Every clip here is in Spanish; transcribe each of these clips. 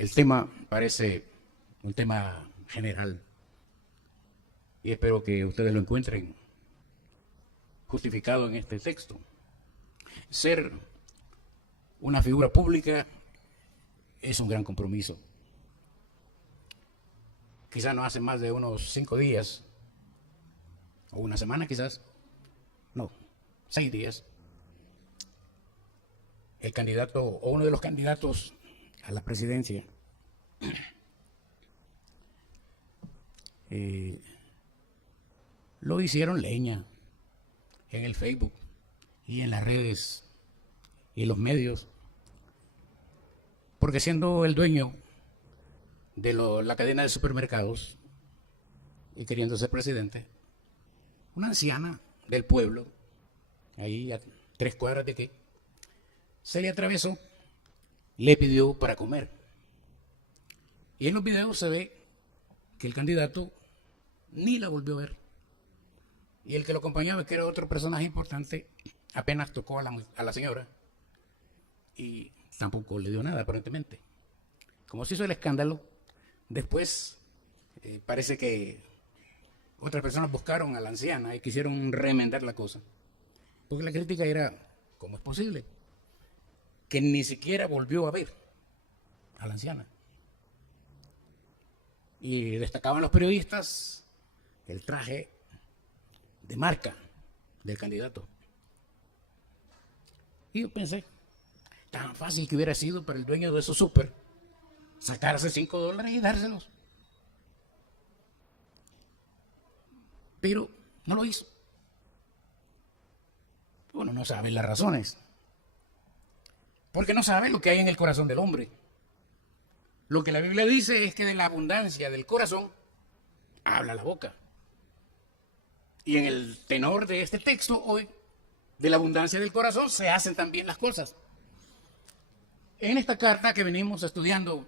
El tema parece un tema general y espero que ustedes lo encuentren justificado en este texto. Ser una figura pública es un gran compromiso. Quizás no hace más de unos 5 días, o una semana quizás, no, 6 días, el candidato o uno de los candidatos a la presidencia lo hicieron leña en el Facebook y en las redes y en los medios, porque siendo el dueño de la cadena de supermercados y queriendo ser presidente, una anciana del pueblo, ahí a 3 cuadras de aquí, se le atravesó, le pidió para comer. Y en los videos se ve que el candidato ni la volvió a ver. Y el que lo acompañaba, que era otro personaje importante, apenas tocó a la señora y tampoco le dio nada aparentemente. Como se hizo el escándalo, después parece que otras personas buscaron a la anciana y quisieron remendar la cosa. Porque la crítica era, ¿cómo es posible que ni siquiera volvió a ver a la anciana? Y destacaban los periodistas el traje de marca del candidato. Y yo pensé, tan fácil que hubiera sido para el dueño de esos súper sacarse $5 y dárselos. Pero no lo hizo. Bueno, no sabe las razones. Porque no sabe lo que hay en el corazón del hombre. Lo que la Biblia dice es que de la abundancia del corazón habla la boca. Y en el tenor de este texto hoy, de la abundancia del corazón se hacen también las cosas. En esta carta que venimos estudiando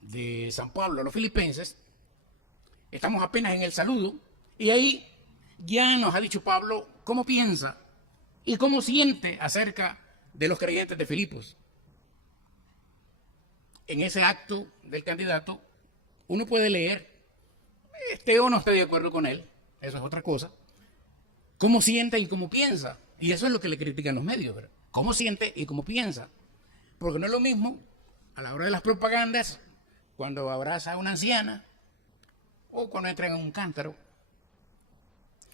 de San Pablo a los Filipenses, estamos apenas en el saludo y ahí ya nos ha dicho Pablo cómo piensa y cómo siente acerca de los creyentes de Filipos. En ese acto del candidato, uno puede leer, esté o no esté de acuerdo con él, eso es otra cosa, cómo siente y cómo piensa. Y eso es lo que le critican los medios, ¿verdad? Cómo siente y cómo piensa. Porque no es lo mismo a la hora de las propagandas, cuando abraza a una anciana o cuando entra en un cántaro.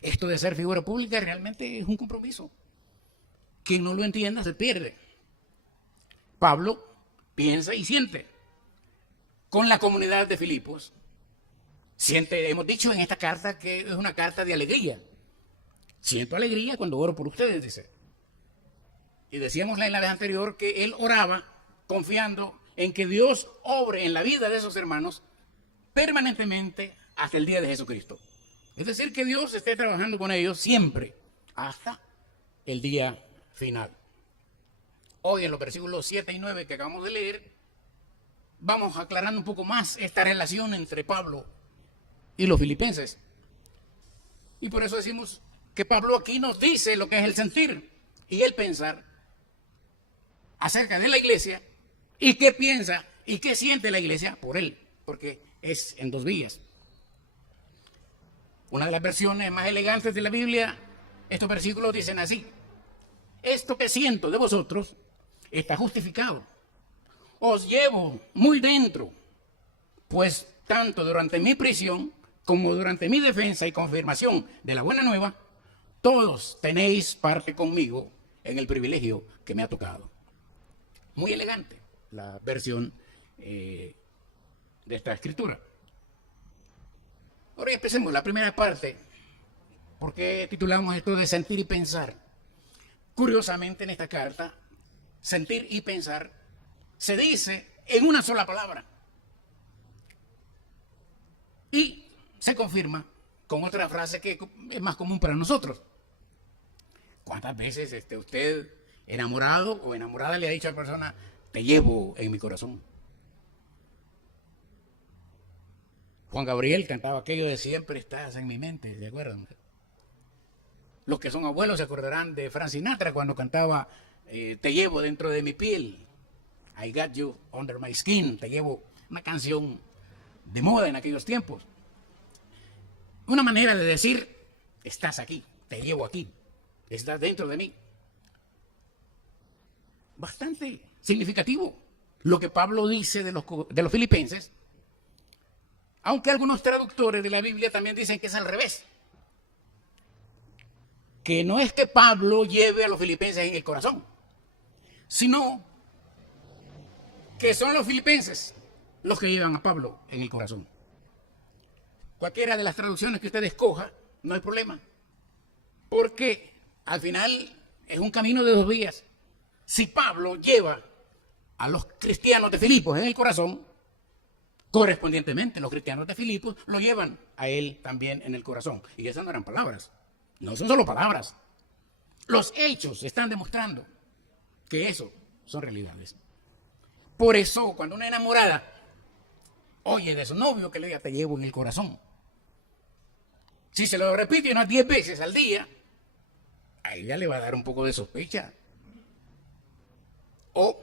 Esto de ser figura pública realmente es un compromiso. Quien no lo entienda se pierde. Pablo piensa y siente. Con la comunidad de Filipos, siente, hemos dicho en esta carta que es una carta de alegría. Siento alegría cuando oro por ustedes, dice. Y decíamos en la vez anterior que él oraba confiando en que Dios obre en la vida de esos hermanos permanentemente hasta el día de Jesucristo. Es decir, que Dios esté trabajando con ellos siempre hasta el día final. Hoy en los versículos 7 y 9 que acabamos de leer, vamos aclarando un poco más esta relación entre Pablo y los filipenses. Y por eso decimos que Pablo aquí nos dice lo que es el sentir y el pensar acerca de la iglesia y qué piensa y qué siente la iglesia por él, porque es en 2 vías. Una de las versiones más elegantes de la Biblia, estos versículos dicen así: esto que siento de vosotros está justificado. Os llevo muy dentro, pues tanto durante mi prisión como durante mi defensa y confirmación de la buena nueva, todos tenéis parte conmigo en el privilegio que me ha tocado. Muy elegante la versión de esta escritura. Ahora empecemos la primera parte. ¿Por qué titulamos esto de sentir y pensar? Curiosamente en esta carta, sentir y pensar se dice en una sola palabra. Y se confirma con otra frase que es más común para nosotros. ¿Cuántas veces usted, enamorado o enamorada, le ha dicho a la persona, te llevo en mi corazón? Juan Gabriel cantaba aquello de siempre estás en mi mente, ¿se acuerdan? Los que son abuelos se acordarán de Frank Sinatra cuando cantaba te llevo dentro de mi piel. I got you under my skin, te llevo una canción de moda en aquellos tiempos. Una manera de decir, estás aquí, te llevo aquí, estás dentro de mí. Bastante significativo lo que Pablo dice de los filipenses, aunque algunos traductores de la Biblia también dicen que es al revés. Que no es que Pablo lleve a los filipenses en el corazón, sino que son los filipenses los que llevan a Pablo en el corazón. Cualquiera de las traducciones que usted escoja, no hay problema, porque al final es un camino de 2 vías. Si Pablo lleva a los cristianos de Filipos en el corazón, correspondientemente los cristianos de Filipos lo llevan a él también en el corazón. Y esas no eran palabras, no son solo palabras. Los hechos están demostrando que eso son realidades. Por eso, cuando una enamorada oye de su novio que le diga, te llevo en el corazón, si se lo repite unas 10 veces al día, a ella le va a dar un poco de sospecha. O,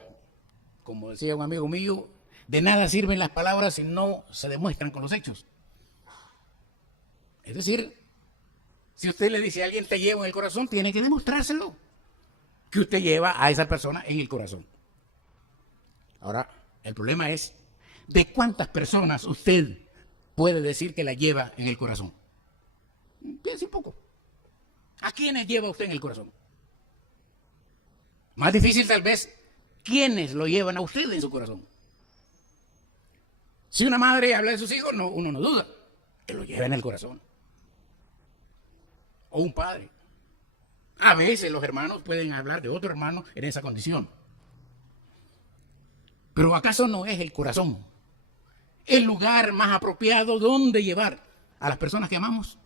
como decía un amigo mío, de nada sirven las palabras si no se demuestran con los hechos. Es decir, si usted le dice a alguien te llevo en el corazón, tiene que demostrárselo, que usted lleva a esa persona en el corazón. Ahora, el problema es, ¿de cuántas personas usted puede decir que la lleva en el corazón? Piense un poco. ¿A quiénes lleva usted en el corazón? Más difícil tal vez, ¿quiénes lo llevan a usted en su corazón? Si una madre habla de sus hijos, uno no duda que lo lleva en el corazón. O un padre. A veces los hermanos pueden hablar de otro hermano en esa condición. Pero ¿acaso no es el corazón el lugar más apropiado donde llevar a las personas que amamos?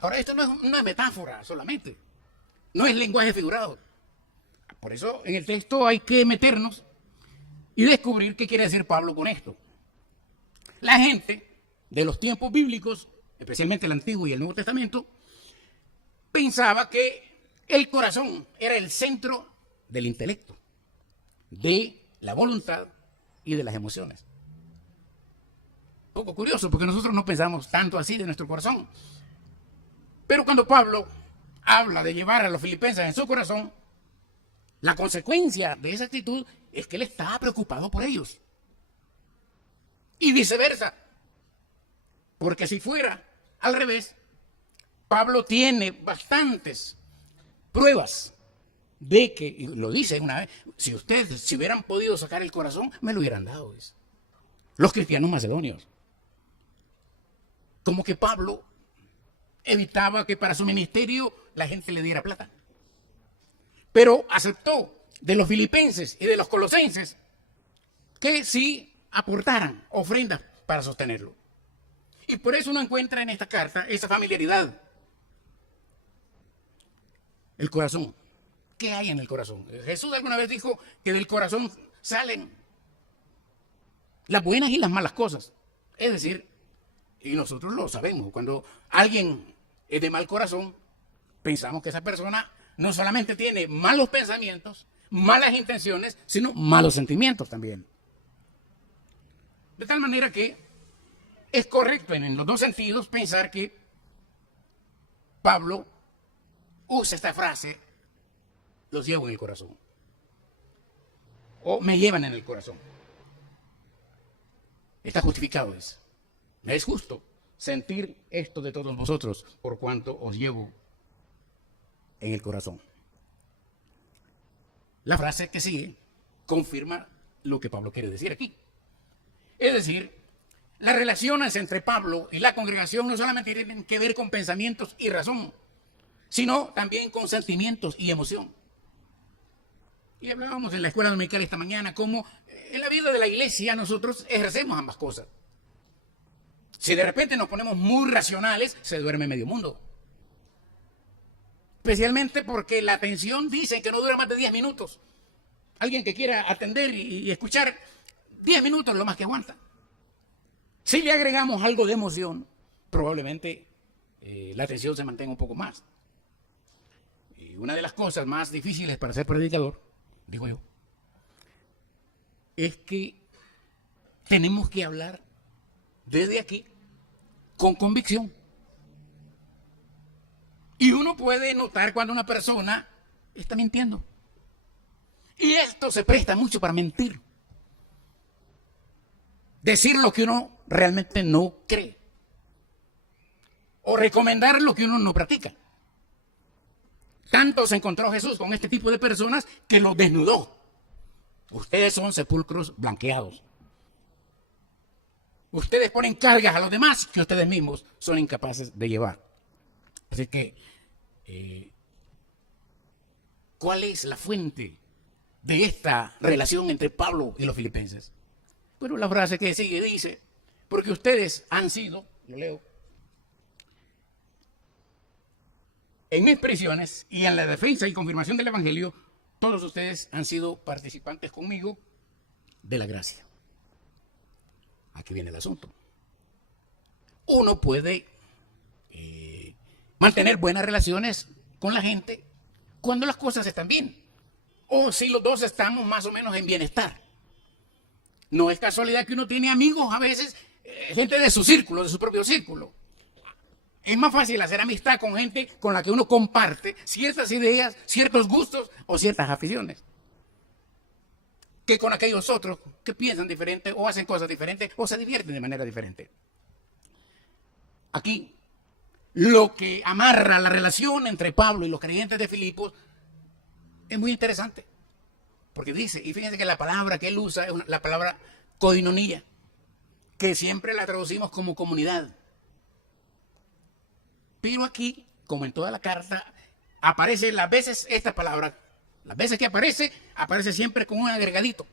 Ahora, esto no es una metáfora solamente, no es lenguaje figurado. Por eso en el texto hay que meternos y descubrir qué quiere decir Pablo con esto. La gente de los tiempos bíblicos, especialmente el Antiguo y el Nuevo Testamento, pensaba que el corazón era el centro del intelecto, de la voluntad y de las emociones. Poco curioso, porque nosotros no pensamos tanto así de nuestro corazón. Pero cuando Pablo habla de llevar a los filipenses en su corazón, la consecuencia de esa actitud es que él estaba preocupado por ellos. Y viceversa. Porque si fuera al revés, Pablo tiene bastantes pruebas de que, y lo dice una vez, si ustedes si hubieran podido sacar el corazón, me lo hubieran dado. Los cristianos macedonios. Como que Pablo evitaba que para su ministerio la gente le diera plata. Pero aceptó de los filipenses y de los colosenses que sí aportaran ofrendas para sostenerlo. Y por eso uno encuentra en esta carta esa familiaridad. El corazón. ¿Qué hay en el corazón? Jesús alguna vez dijo que del corazón salen las buenas y las malas cosas. Es decir, y nosotros lo sabemos, cuando alguien es de mal corazón, pensamos que esa persona no solamente tiene malos pensamientos, malas intenciones, sino malos sentimientos también. De tal manera que es correcto en los dos sentidos pensar que Pablo usa esta frase, los llevo en el corazón, o me llevan en el corazón. Está justificado eso. Me es justo sentir esto de todos vosotros, por cuanto os llevo en el corazón. La frase que sigue confirma lo que Pablo quiere decir aquí. Es decir, las relaciones entre Pablo y la congregación no solamente tienen que ver con pensamientos y razón, sino también con sentimientos y emoción. Y hablábamos en la escuela dominical esta mañana cómo en la vida de la iglesia nosotros ejercemos ambas cosas. Si de repente nos ponemos muy racionales, se duerme medio mundo. Especialmente porque la atención dicen que no dura más de 10 minutos. Alguien que quiera atender y escuchar, 10 minutos es lo más que aguanta. Si le agregamos algo de emoción, probablemente la atención se mantenga un poco más. Y una de las cosas más difíciles para ser predicador, digo yo, es que tenemos que hablar desde aquí con convicción. Y uno puede notar cuando una persona está mintiendo. Y esto se presta mucho para mentir. Decir lo que uno realmente no cree. O recomendar lo que uno no practica. Tanto se encontró Jesús con este tipo de personas que los desnudó. Ustedes son sepulcros blanqueados. Ustedes ponen cargas a los demás que ustedes mismos son incapaces de llevar. Así que, ¿cuál es la fuente de esta relación entre Pablo y los filipenses? Bueno, la frase que sigue dice, porque ustedes han sido, lo leo, en mis prisiones y en la defensa y confirmación del Evangelio, todos ustedes han sido participantes conmigo de la gracia. Aquí viene el asunto. Uno puede mantener buenas relaciones con la gente cuando las cosas están bien. O si los dos estamos más o menos en bienestar. No es casualidad que uno tiene amigos a veces, gente de su círculo, de su propio círculo. Es más fácil hacer amistad con gente con la que uno comparte ciertas ideas, ciertos gustos o ciertas aficiones, que con aquellos otros que piensan diferente o hacen cosas diferentes o se divierten de manera diferente. Aquí, lo que amarra la relación entre Pablo y los creyentes de Filipos es muy interesante. Porque dice, y fíjense que la palabra que él usa es la palabra koinonía, que siempre la traducimos como comunidad. Pero aquí, como en toda la carta, aparece las veces esta palabra, las veces que aparece siempre con un agregadito.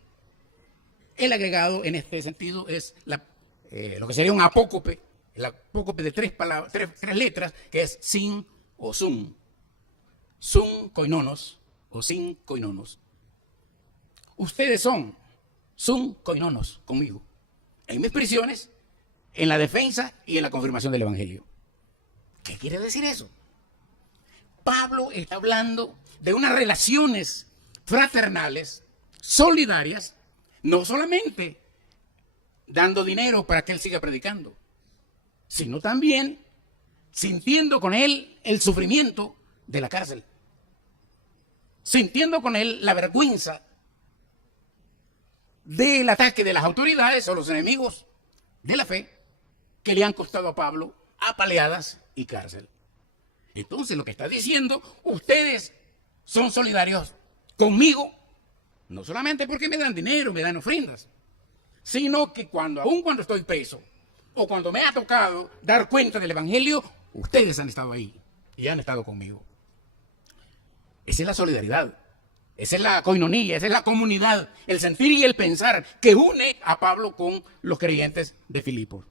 El agregado en este sentido es lo que sería un apócope, el apócope de tres letras, que es sin o sun. Sun koinonos o sin koinonos. Ustedes son koinonos conmigo, en mis prisiones, en la defensa y en la confirmación del Evangelio. ¿Qué quiere decir eso? Pablo está hablando de unas relaciones fraternales, solidarias, no solamente dando dinero para que él siga predicando, sino también sintiendo con él el sufrimiento de la cárcel, sintiendo con él la vergüenza del ataque de las autoridades o los enemigos de la fe que le han costado a Pablo apaleadas y cárcel. Entonces lo que está diciendo, ustedes son solidarios conmigo, no solamente porque me dan dinero, me dan ofrendas, sino que aun cuando estoy preso o cuando me ha tocado dar cuenta del Evangelio, ustedes han estado ahí y han estado conmigo. Esa es la solidaridad, esa es la koinonía, esa es la comunidad, el sentir y el pensar que une a Pablo con los creyentes de Filipos.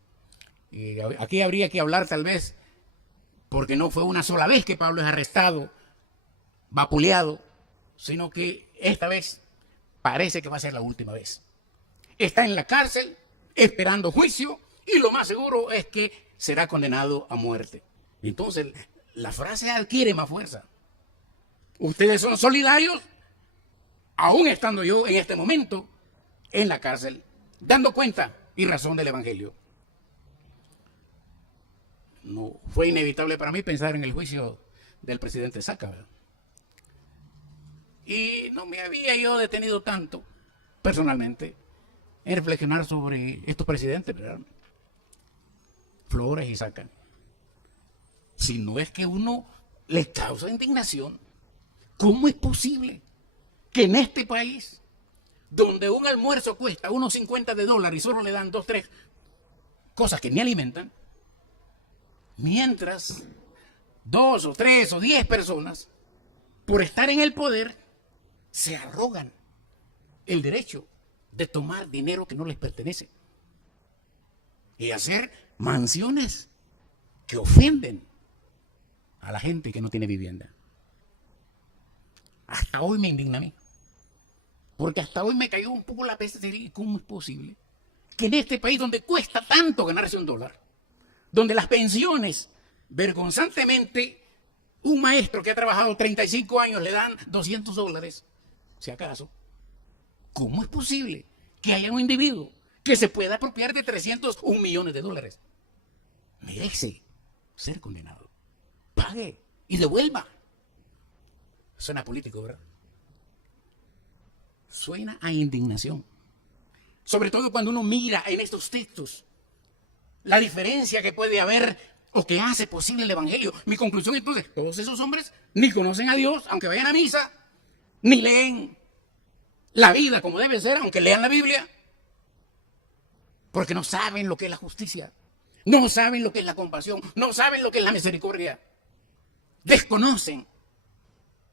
Y aquí habría que hablar tal vez, porque no fue una sola vez que Pablo es arrestado, vapuleado, sino que esta vez parece que va a ser la última vez. Está en la cárcel esperando juicio y lo más seguro es que será condenado a muerte. Entonces la frase adquiere más fuerza. Ustedes son solidarios, aún estando yo en este momento en la cárcel, dando cuenta y razón del Evangelio. No fue inevitable para mí pensar en el juicio del presidente Saca, ¿verdad? Y no me había yo detenido tanto, personalmente, en reflexionar sobre estos presidentes, ¿verdad? Flores y Saca. Si no es que uno les causa indignación, ¿cómo es posible que en este país, donde un almuerzo cuesta unos $50 y solo le dan 2, 3 cosas que ni alimentan, mientras 2 o 3 o 10 personas, por estar en el poder, se arrogan el derecho de tomar dinero que no les pertenece y hacer mansiones que ofenden a la gente que no tiene vivienda? Hasta hoy me indigna a mí, porque hasta hoy me cayó un poco la peste de decir, ¿cómo es posible que en este país donde cuesta tanto ganarse $1, donde las pensiones, vergonzantemente, un maestro que ha trabajado 35 años le dan $200, si acaso, ¿cómo es posible que haya un individuo que se pueda apropiar de 301 millones de dólares. Merece ser condenado. Pague y devuelva. Suena político, ¿verdad? Suena a indignación. Sobre todo cuando uno mira en estos textos la diferencia que puede haber o que hace posible el evangelio. Mi conclusión entonces, todos esos hombres ni conocen a Dios, aunque vayan a misa, ni leen la vida como debe ser, aunque lean la Biblia, porque no saben lo que es la justicia, no saben lo que es la compasión, no saben lo que es la misericordia. Desconocen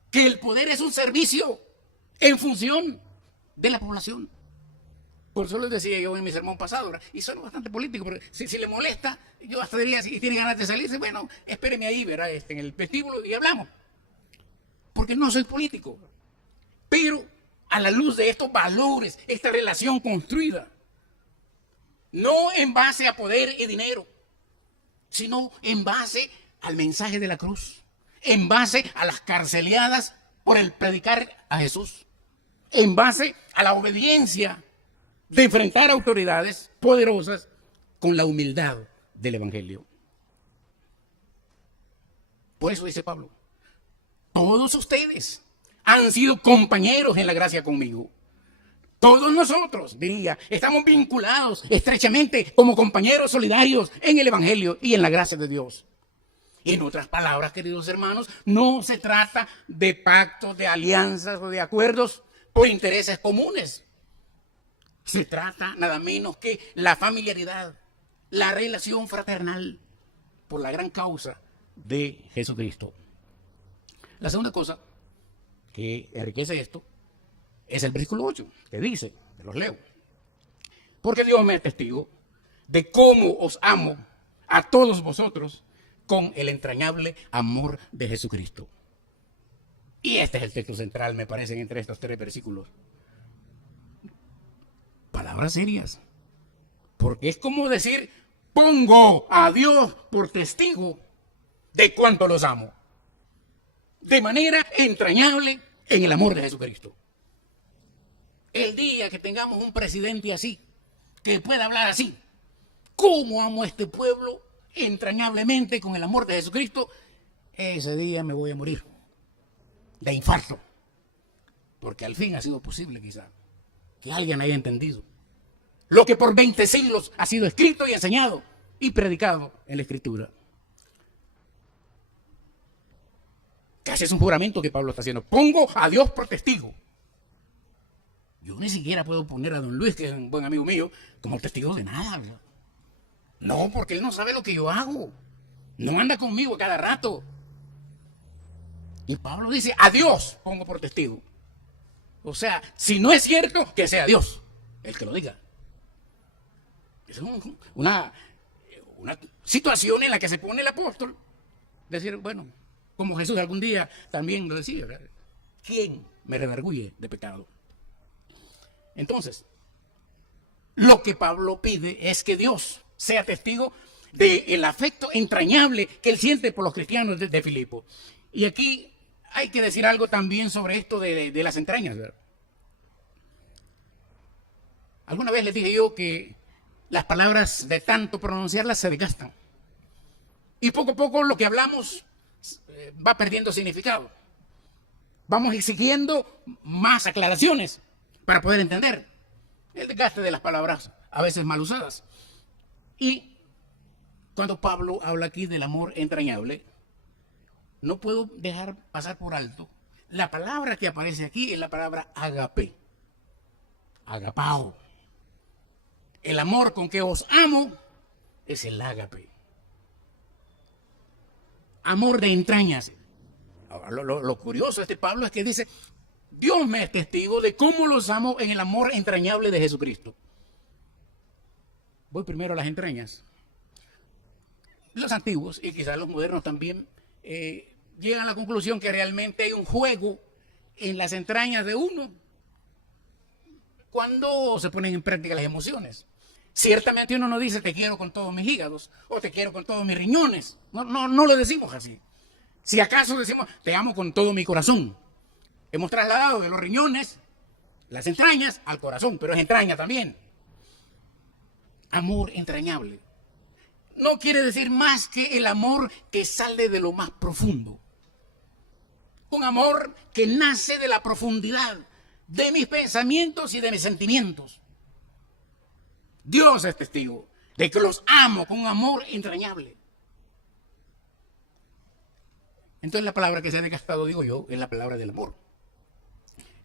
que el poder es un servicio en función de la población. Por eso les decía yo en mi sermón pasado, ¿verdad? Y suena bastante político, pero si le molesta, yo hasta diría, si tiene ganas de salirse, bueno, espéreme ahí, ¿verdad? En el vestíbulo y hablamos. Porque no soy político. Pero a la luz de estos valores, esta relación construida, no en base a poder y dinero, sino en base al mensaje de la cruz, en base a las carceleadas por el predicar a Jesús, en base a la obediencia de enfrentar autoridades poderosas con la humildad del evangelio. Por eso dice Pablo, todos ustedes han sido compañeros en la gracia conmigo. Todos nosotros, diría, estamos vinculados estrechamente como compañeros solidarios en el evangelio y en la gracia de Dios. En otras palabras, queridos hermanos, no se trata de pactos, de alianzas o de acuerdos por intereses comunes. Se trata nada menos que la familiaridad, la relación fraternal por la gran causa de Jesucristo. La segunda cosa que enriquece esto es el versículo 8, que dice, te los leo, porque Dios me es testigo de cómo os amo a todos vosotros con el entrañable amor de Jesucristo. Y este es el texto central, me parece, entre estos 3 versículos. Palabras serias, porque es como decir, pongo a Dios por testigo de cuánto los amo, de manera entrañable en el amor de Jesucristo. El día que tengamos un presidente así, que pueda hablar así, cómo amo a este pueblo entrañablemente con el amor de Jesucristo, ese día me voy a morir de infarto, porque al fin ha sido posible quizá que alguien haya entendido lo que por 20 siglos ha sido escrito y enseñado y predicado en la Escritura. Casi es un juramento que Pablo está haciendo. Pongo a Dios por testigo. Yo ni siquiera puedo poner a don Luis, que es un buen amigo mío, como testigo de nada, ¿verdad? No, porque él no sabe lo que yo hago. No anda conmigo cada rato. Y Pablo dice, a Dios pongo por testigo. O sea, si no es cierto, que sea Dios el que lo diga. Es una situación en la que se pone el apóstol. Decir, bueno, como Jesús algún día también lo decía, ¿verdad? ¿Quién me redarguye de pecado? Entonces, lo que Pablo pide es que Dios sea testigo del afecto entrañable que él siente por los cristianos de Filipo. Y aquí hay que decir algo también sobre esto de las entrañas, ¿verdad? Alguna vez les dije yo que las palabras de tanto pronunciarlas se desgastan. Y poco a poco lo que hablamos va perdiendo significado. Vamos exigiendo más aclaraciones para poder entender el desgaste de las palabras a veces mal usadas. Y cuando Pablo habla aquí del amor entrañable, no puedo dejar pasar por alto la palabra que aparece aquí es la palabra agape, agapao. El amor con que os amo es el ágape. Amor de entrañas. Ahora, lo curioso de este Pablo es que dice, Dios me es testigo de cómo los amo en el amor entrañable de Jesucristo. Voy primero a las entrañas. Los antiguos, y quizás los modernos también, llegan a la conclusión que realmente hay un juego en las entrañas de uno cuando se ponen en práctica las emociones. Ciertamente uno no dice te quiero con todos mis hígados o te quiero con todos mis riñones. No lo decimos así. Si acaso decimos te amo con todo mi corazón. Hemos trasladado de los riñones Las entrañas al corazón, pero es entraña también. Amor entrañable. No quiere decir más que el amor que sale de lo más profundo. Un amor que nace de la profundidad de mis pensamientos y de mis sentimientos. Dios es testigo de que los amo con un amor entrañable. Entonces la palabra que se ha desgastado, digo yo, es la palabra del amor.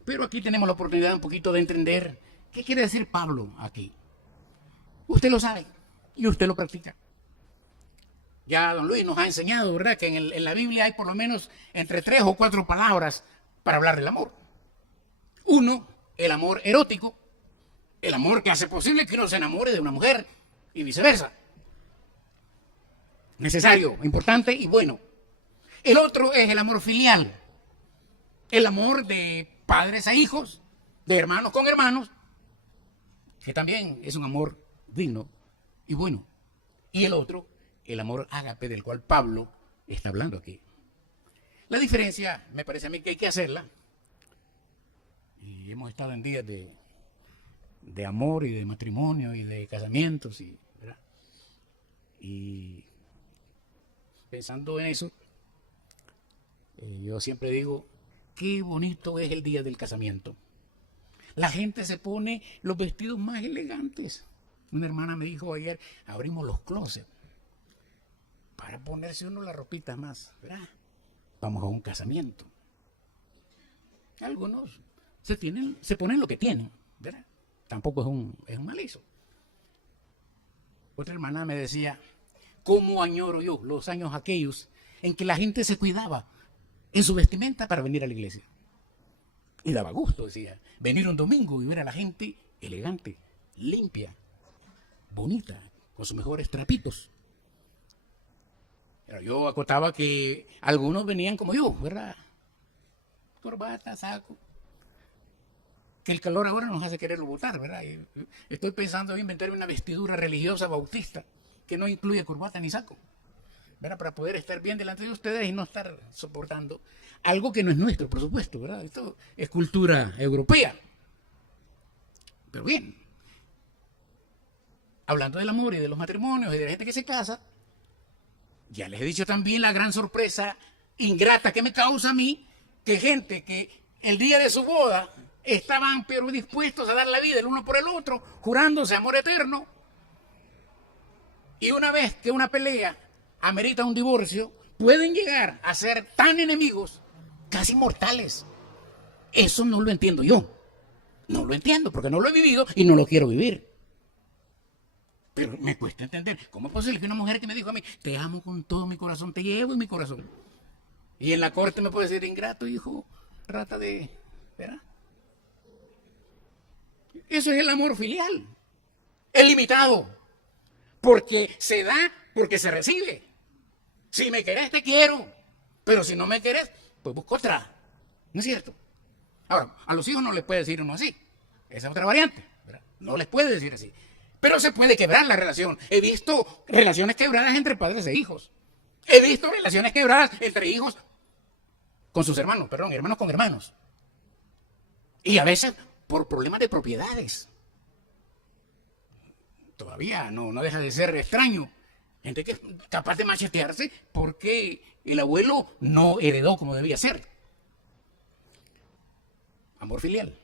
Pero aquí tenemos la oportunidad un poquito de entender qué quiere decir Pablo aquí. Usted lo sabe y usted lo practica. Ya don Luis nos ha enseñado, ¿verdad?, que en la Biblia hay por lo menos entre 3 o 4 palabras para hablar del amor. Uno, el amor erótico, el amor que hace posible que uno se enamore de una mujer y viceversa. Necesario, importante y bueno. El otro es el amor filial, el amor de padres a hijos, de hermanos con hermanos, que también es un amor digno y bueno. Y el otro, el amor ágape del cual Pablo está hablando aquí. La diferencia, me parece a mí que hay que hacerla, y hemos estado en días de amor y de matrimonio y de casamientos, ¿verdad? Y pensando en eso, yo siempre digo, qué bonito es el día del casamiento. La gente se pone los vestidos más elegantes. Una hermana me dijo ayer, abrimos los closets para ponerse uno las ropitas más, ¿verdad? Vamos a un casamiento. Algunos se ponen lo que tienen, ¿verdad? Tampoco es un malizo. Otra hermana me decía, ¿cómo añoro yo los años aquellos en que la gente se cuidaba en su vestimenta para venir a la iglesia? Y daba gusto, decía, venir un domingo y ver a la gente elegante, limpia, bonita, con sus mejores trapitos. Pero yo acotaba que algunos venían como yo, ¿verdad? Corbata, saco. Que el calor ahora nos hace quererlo botar, ¿verdad? Y estoy pensando en inventar una vestidura religiosa bautista que no incluye corbata ni saco, ¿verdad? Para poder estar bien delante de ustedes y no estar soportando algo que no es nuestro, por supuesto, ¿verdad? Esto es cultura europea. Pero bien, hablando del amor y de los matrimonios y de la gente que se casa, ya les he dicho también la gran sorpresa ingrata que me causa a mí, que gente que el día de su boda estaban pero dispuestos a dar la vida el uno por el otro, jurándose amor eterno, y una vez que una pelea amerita un divorcio, pueden llegar a ser tan enemigos, casi mortales. Eso no lo entiendo yo. No lo entiendo porque no lo he vivido y no lo quiero vivir. Pero me cuesta entender, ¿cómo es posible que una mujer que me dijo a mí, te amo con todo mi corazón, te llevo en mi corazón? Y en la corte me puede decir, ingrato, hijo, rata de... ¿verdad? Eso es el amor filial. Es limitado. Porque se da, porque se recibe. Si me querés, te quiero. Pero si no me querés, pues busco otra. ¿No es cierto? Ahora, a los hijos no les puede decir uno así. Esa es otra variante, ¿verdad? No les puede decir así. Pero se puede quebrar la relación. He visto relaciones quebradas entre padres e hijos. He visto relaciones quebradas entre hijos con sus hermanos, perdón, hermanos con hermanos. Y a veces por problemas de propiedades. Todavía no deja de ser extraño. Gente que es capaz de machetearse porque el abuelo no heredó como debía ser. Amor filial.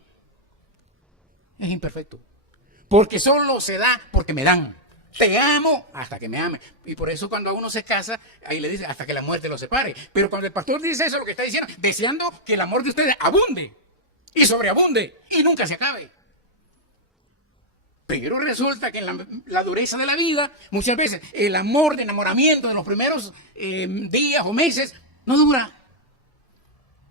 Es imperfecto. Porque solo se da porque me dan. Te amo hasta que me ame. Y por eso cuando a uno se casa, ahí le dice hasta que la muerte lo separe. Pero cuando el pastor dice eso, lo que está diciendo, deseando que el amor de ustedes abunde y sobreabunde y nunca se acabe. Pero resulta que en la dureza de la vida, muchas veces el amor de enamoramiento de los primeros días o meses no dura.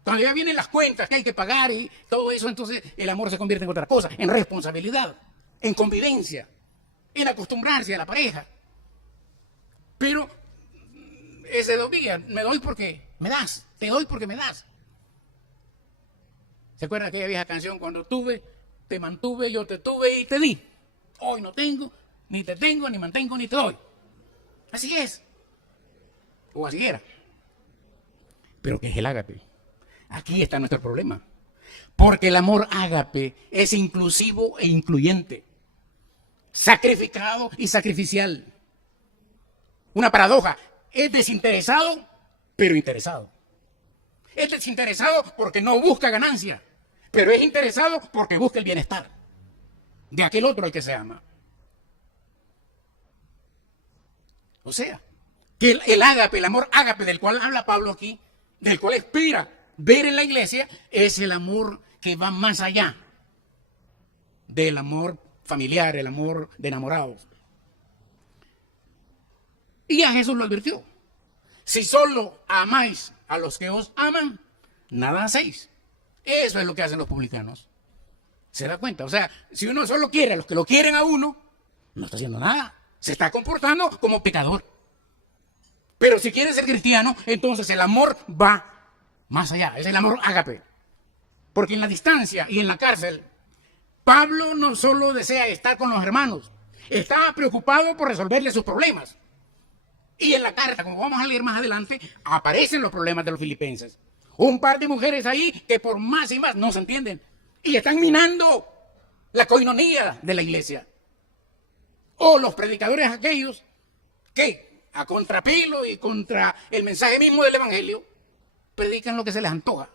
Cuando ya vienen las cuentas que hay que pagar y todo eso, entonces el amor se convierte en otra cosa, en responsabilidad, en convivencia, en acostumbrarse a la pareja. Pero ese 2 días, me doy porque me das, te doy porque me das. ¿Se acuerdan de aquella vieja canción? Cuando tuve, te mantuve, yo te tuve y te di. Hoy no tengo, ni te tengo, ni mantengo, ni te doy. Así es. O así era. Pero ¿qué es el ágape? Aquí está nuestro problema. Porque el amor ágape es inclusivo e incluyente, sacrificado y sacrificial. Una paradoja, es desinteresado, pero interesado. Es desinteresado porque no busca ganancia, pero es interesado porque busca el bienestar de aquel otro al que se ama. O sea, que el ágape, el amor ágape del cual habla Pablo aquí, del cual espera ver en la iglesia, es el amor que va más allá del amor familiar, el amor de enamorados. Y a Jesús lo advirtió. Si solo amáis a los que os aman, nada hacéis. Eso es lo que hacen los publicanos. ¿Se da cuenta? O sea, si uno solo quiere a los que lo quieren a uno, no está haciendo nada. Se está comportando como pecador. Pero si quiere ser cristiano, entonces el amor va más allá. Es el amor ágape. Porque en la distancia y en la cárcel, Pablo no solo desea estar con los hermanos, está preocupado por resolverle sus problemas. Y en la carta, como vamos a leer más adelante, aparecen los problemas de los filipenses. Un par de mujeres ahí que por más y más no se entienden. Y están minando la coinonía de la iglesia. O los predicadores aquellos que, a contrapelo y contra el mensaje mismo del evangelio, predican lo que se les antoja.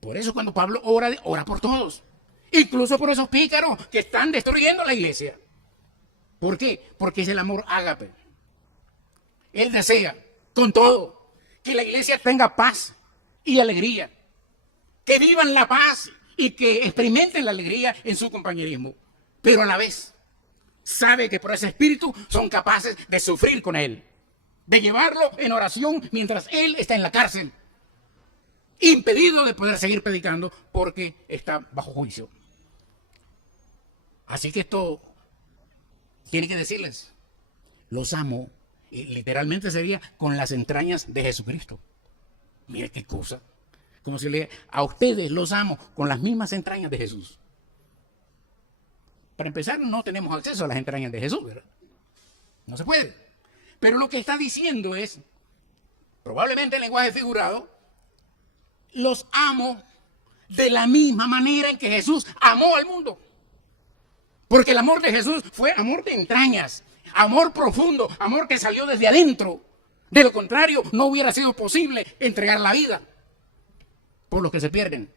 Por eso cuando Pablo ora por todos. Incluso por esos pícaros que están destruyendo la iglesia. ¿Por qué? Porque es el amor ágape. Él desea, con todo, que la iglesia tenga paz y alegría. Que vivan la paz y que experimenten la alegría en su compañerismo. Pero a la vez, sabe que por ese espíritu son capaces de sufrir con él. De llevarlo en oración mientras él está en la cárcel. Impedido de poder seguir predicando porque está bajo juicio. Así que esto tiene que decirles, los amo. Y literalmente sería con las entrañas de Jesucristo. Mira qué cosa. Como si a ustedes los amo con las mismas entrañas de Jesús. Para empezar, no tenemos acceso a las entrañas de Jesús, ¿verdad? No se puede. Pero lo que está diciendo es, probablemente en lenguaje figurado, los amo de la misma manera en que Jesús amó al mundo. Porque el amor de Jesús fue amor de entrañas. Amor profundo, amor que salió desde adentro. De lo contrario, no hubiera sido posible entregar la vida por los que se pierden.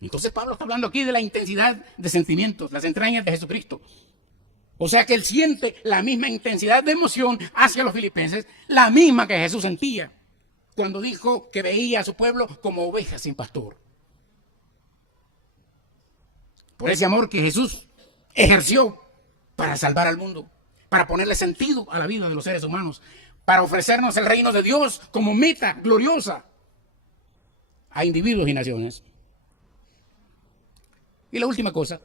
Entonces Pablo está hablando aquí de la intensidad de sentimientos, las entrañas de Jesucristo. O sea que él siente la misma intensidad de emoción hacia los filipenses, la misma que Jesús sentía cuando dijo que veía a su pueblo como ovejas sin pastor. Por ese amor que Jesús ejerció para salvar al mundo, para ponerle sentido a la vida de los seres humanos, para ofrecernos el reino de Dios como meta gloriosa a individuos y naciones. Y la última cosa,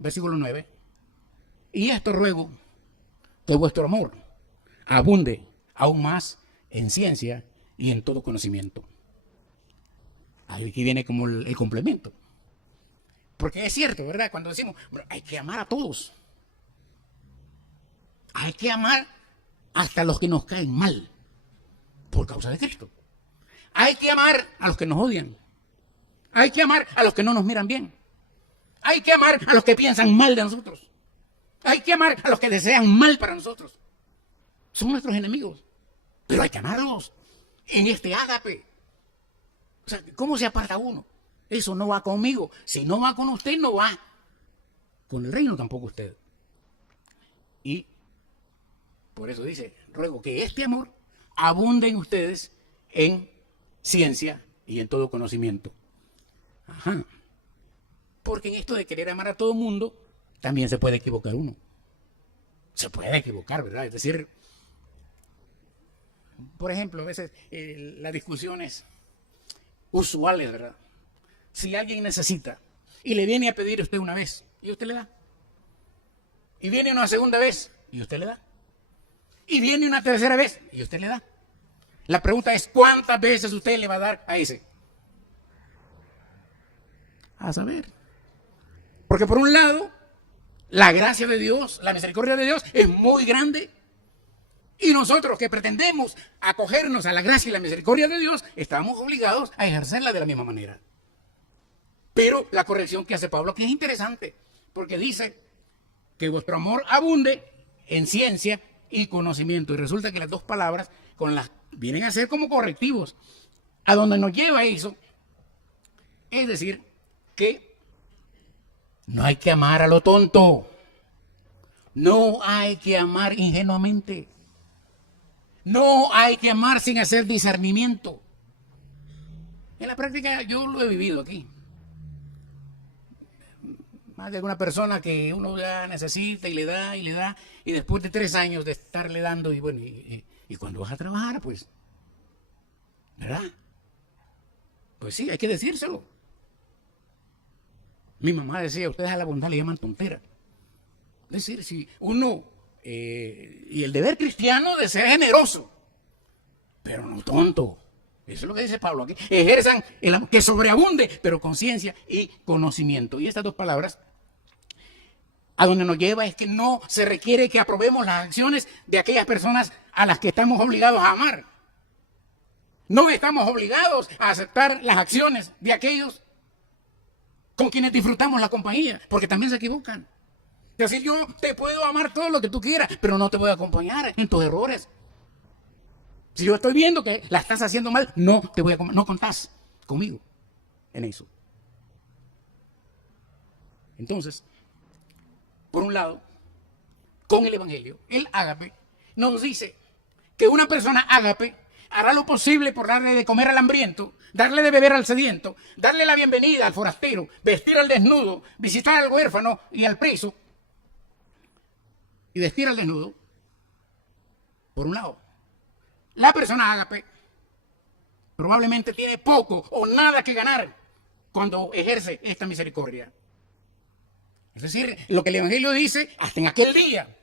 versículo 9. Y esto ruego, que vuestro amor abunde aún más en ciencia y en todo conocimiento. Aquí viene como el complemento. Porque es cierto, ¿verdad? Cuando decimos, bueno, hay que amar a todos. Hay que amar hasta los que nos caen mal por causa de Cristo. Hay que amar a los que nos odian. Hay que amar a los que no nos miran bien. Hay que amar a los que piensan mal de nosotros. Hay que amar a los que desean mal para nosotros. Son nuestros enemigos. Pero hay que amarlos en este ágape. O sea, ¿cómo se aparta uno? Eso no va conmigo. Si no va con usted, no va con el reino tampoco usted. Y por eso dice, ruego que este amor abunde en ustedes en ciencia y en todo conocimiento. Ajá. Porque en esto de querer amar a todo el mundo, también se puede equivocar uno. Se puede equivocar, ¿verdad? Es decir, por ejemplo, a veces las discusiones usuales, ¿verdad? Si alguien necesita y le viene a pedir a usted una vez y usted le da. Y viene una segunda vez y usted le da. Y viene una tercera vez y usted le da. La pregunta es, ¿cuántas veces usted le va a dar a ese? A saber. Porque por un lado, la gracia de Dios, la misericordia de Dios es muy grande. Y nosotros que pretendemos acogernos a la gracia y la misericordia de Dios, estamos obligados a ejercerla de la misma manera. Pero la corrección que hace Pablo aquí es interesante, porque dice que vuestro amor abunde en ciencia y conocimiento. Y resulta que las dos palabras vienen a ser como correctivos. A donde nos lleva eso, es decir, que no hay que amar a lo tonto. No hay que amar ingenuamente. No hay que amar sin hacer discernimiento. En la práctica yo lo he vivido aquí. Más de alguna persona que uno ya necesita y le da, y después de 3 años de estarle dando, y bueno, y cuando vas a trabajar, pues, ¿verdad? Pues sí, hay que decírselo. Mi mamá decía, ustedes a la bondad le llaman tontera. Es decir, si uno, y el deber cristiano de ser generoso, pero no tonto. Eso es lo que dice Pablo aquí. Ejerzan el amor, que sobreabunde, pero con ciencia y conocimiento. Y estas dos palabras, a donde nos lleva es que no se requiere que aprobemos las acciones de aquellas personas a las que estamos obligados a amar. No estamos obligados a aceptar las acciones de aquellos con quienes disfrutamos la compañía, porque también se equivocan. Es decir, yo te puedo amar todo lo que tú quieras, pero no te voy a acompañar en tus errores. Si yo estoy viendo que la estás haciendo mal, no contás conmigo en eso. Entonces, por un lado, con el Evangelio, el ágape nos dice que una persona ágape hará lo posible por darle de comer al hambriento, darle de beber al sediento, darle la bienvenida al forastero, vestir al desnudo, visitar al huérfano y al preso, y vestir al desnudo, por un lado. La persona ágape probablemente tiene poco o nada que ganar cuando ejerce esta misericordia. Es decir, lo que el Evangelio dice, hasta en aquel día.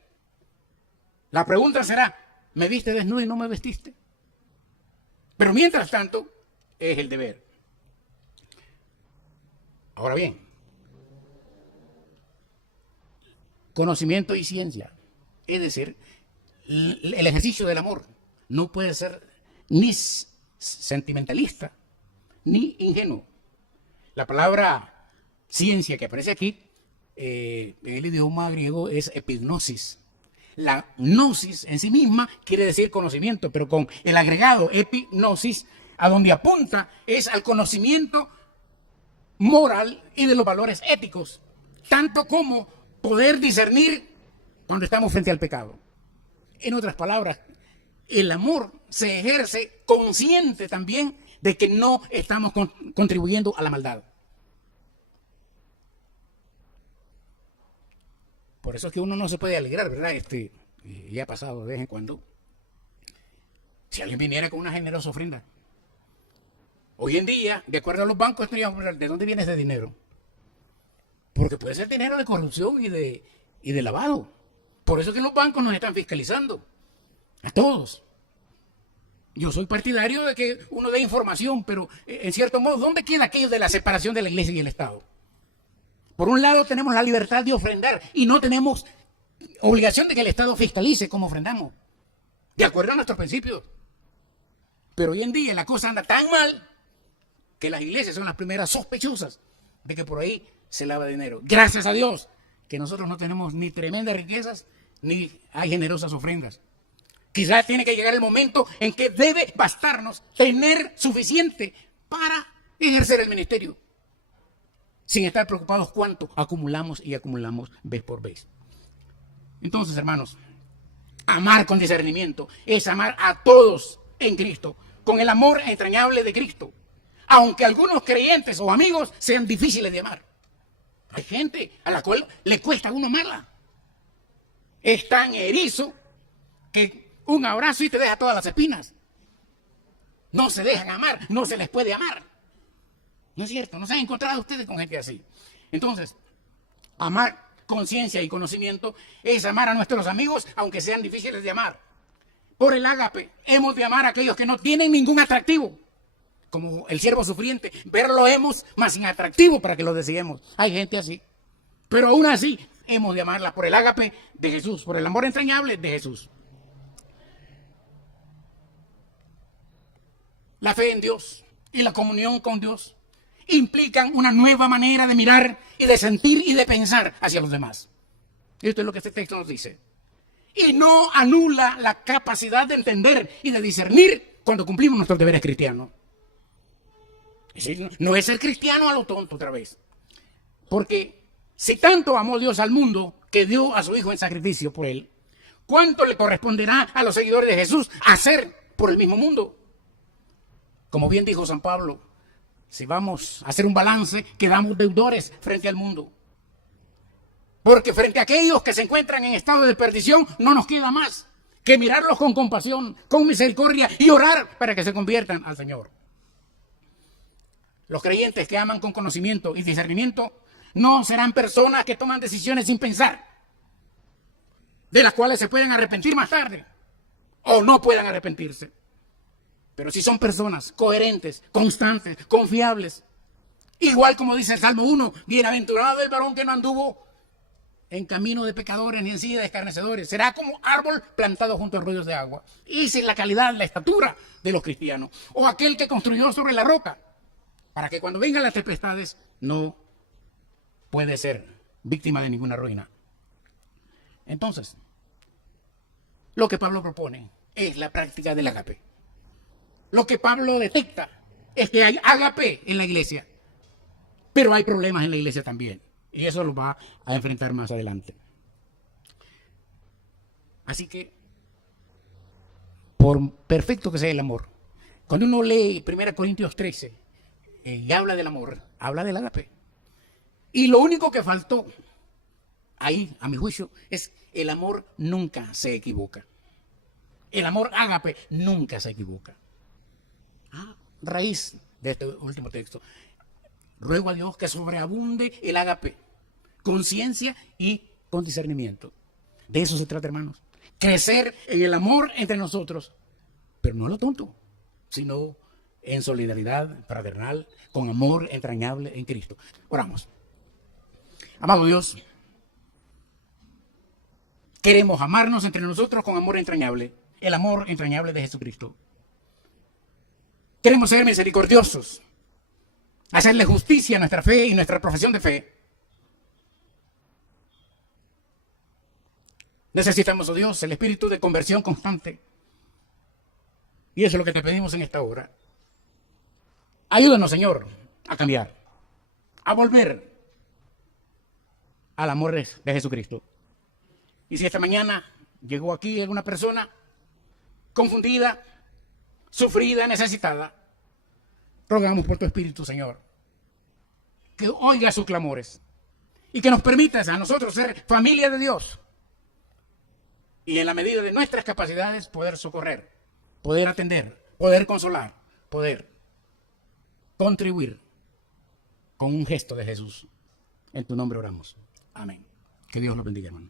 La pregunta será, ¿me viste desnudo y no me vestiste? Pero mientras tanto, es el deber. Ahora bien, conocimiento y ciencia, es decir, el ejercicio del amor no puede ser ni sentimentalista ni ingenuo. La palabra ciencia que aparece aquí en el idioma griego es epignosis. La gnosis en sí misma quiere decir conocimiento, pero con el agregado epignosis, a donde apunta es al conocimiento moral y de los valores éticos, tanto como poder discernir cuando estamos frente al pecado. En otras palabras, el amor se ejerce consciente también de que no estamos contribuyendo a la maldad. Por eso es que uno no se puede alegrar, ¿verdad? Ya ha pasado de vez en cuando. Si alguien viniera con una generosa ofrenda. Hoy en día, de acuerdo a los bancos, ¿de dónde viene ese dinero? Porque puede ser dinero de corrupción y de lavado. Por eso es que los bancos nos están fiscalizando. A todos. Yo soy partidario de que uno dé información, pero en cierto modo, ¿dónde queda aquello de la separación de la iglesia y el Estado? Por un lado tenemos la libertad de ofrendar y no tenemos obligación de que el Estado fiscalice cómo ofrendamos, de acuerdo a nuestros principios. Pero hoy en día la cosa anda tan mal que las iglesias son las primeras sospechosas de que por ahí se lava dinero. Gracias a Dios que nosotros no tenemos ni tremendas riquezas ni hay generosas ofrendas. Quizás tiene que llegar el momento en que debe bastarnos tener suficiente para ejercer el ministerio, sin estar preocupados cuánto acumulamos y acumulamos vez por vez. Entonces, hermanos, amar con discernimiento es amar a todos en Cristo, con el amor entrañable de Cristo, aunque algunos creyentes o amigos sean difíciles de amar. Hay gente a la cual le cuesta a uno amarla. Es tan erizo que un abrazo y te deja todas las espinas. No se dejan amar, no se les puede amar. ¿No es cierto? ¿No se han encontrado ustedes con gente así? Entonces, amar con ciencia y conocimiento es amar a nuestros amigos, aunque sean difíciles de amar. Por el ágape, hemos de amar a aquellos que no tienen ningún atractivo, como el siervo sufriente. Verlo hemos, más sin atractivo para que lo deseemos. Hay gente así. Pero aún así, hemos de amarla por el ágape de Jesús, por el amor entrañable de Jesús. la fe en Dios y la comunión con Dios implican una nueva manera de mirar y de sentir y de pensar hacia los demás. Esto es lo que este texto nos dice. Y no anula la capacidad de entender y de discernir cuando cumplimos nuestros deberes cristianos. Es decir, no es ser cristiano a lo tonto otra vez. Porque si tanto amó Dios al mundo que dio a su Hijo en sacrificio por él, ¿cuánto le corresponderá a los seguidores de Jesús hacer por el mismo mundo? Como bien dijo San Pablo, si vamos a hacer un balance, quedamos deudores frente al mundo. Porque frente a aquellos que se encuentran en estado de perdición, no nos queda más que mirarlos con compasión, con misericordia y orar para que se conviertan al Señor. Los creyentes que aman con conocimiento y discernimiento no serán personas que toman decisiones sin pensar, de las cuales se pueden arrepentir más tarde o no puedan arrepentirse. Pero si son personas coherentes, constantes, confiables, igual como dice el Salmo 1, bienaventurado el varón que no anduvo en camino de pecadores ni en silla de escarnecedores, será como árbol plantado junto a arroyos de agua. Esa es la calidad, la estatura de los cristianos. O aquel que construyó sobre la roca, para que cuando vengan las tempestades no puede ser víctima de ninguna ruina. Entonces, lo que Pablo propone es la práctica del ágape. Lo que Pablo detecta es que hay ágape en la iglesia, pero hay problemas en la iglesia también. Y eso lo va a enfrentar más adelante. Así que, por perfecto que sea el amor, cuando uno lee 1 Corintios 13 y habla del amor, habla del ágape. Y lo único que faltó ahí, a mi juicio, es el amor nunca se equivoca. El amor ágape nunca se equivoca. Raíz de este último texto. Ruego a Dios que sobreabunde el ágape, conciencia y con discernimiento. De eso se trata, hermanos. Crecer en el amor entre nosotros, pero no a lo tonto, sino en solidaridad fraternal, con amor entrañable en Cristo. Oramos. Amado Dios, queremos amarnos entre nosotros con amor entrañable, el amor entrañable de Jesucristo. Queremos ser misericordiosos, hacerle justicia a nuestra fe y nuestra profesión de fe. Necesitamos, oh Dios, el espíritu de conversión constante. Y eso es lo que te pedimos en esta hora. Ayúdanos, Señor, a cambiar, a volver al amor de Jesucristo. Y si esta mañana llegó aquí alguna persona confundida, sufrida, necesitada, rogamos por tu Espíritu, Señor, que oiga sus clamores y que nos permitas a nosotros ser familia de Dios y en la medida de nuestras capacidades poder socorrer, poder atender, poder consolar, poder contribuir con un gesto de Jesús. En tu nombre oramos. Amén. Que Dios los bendiga, hermano.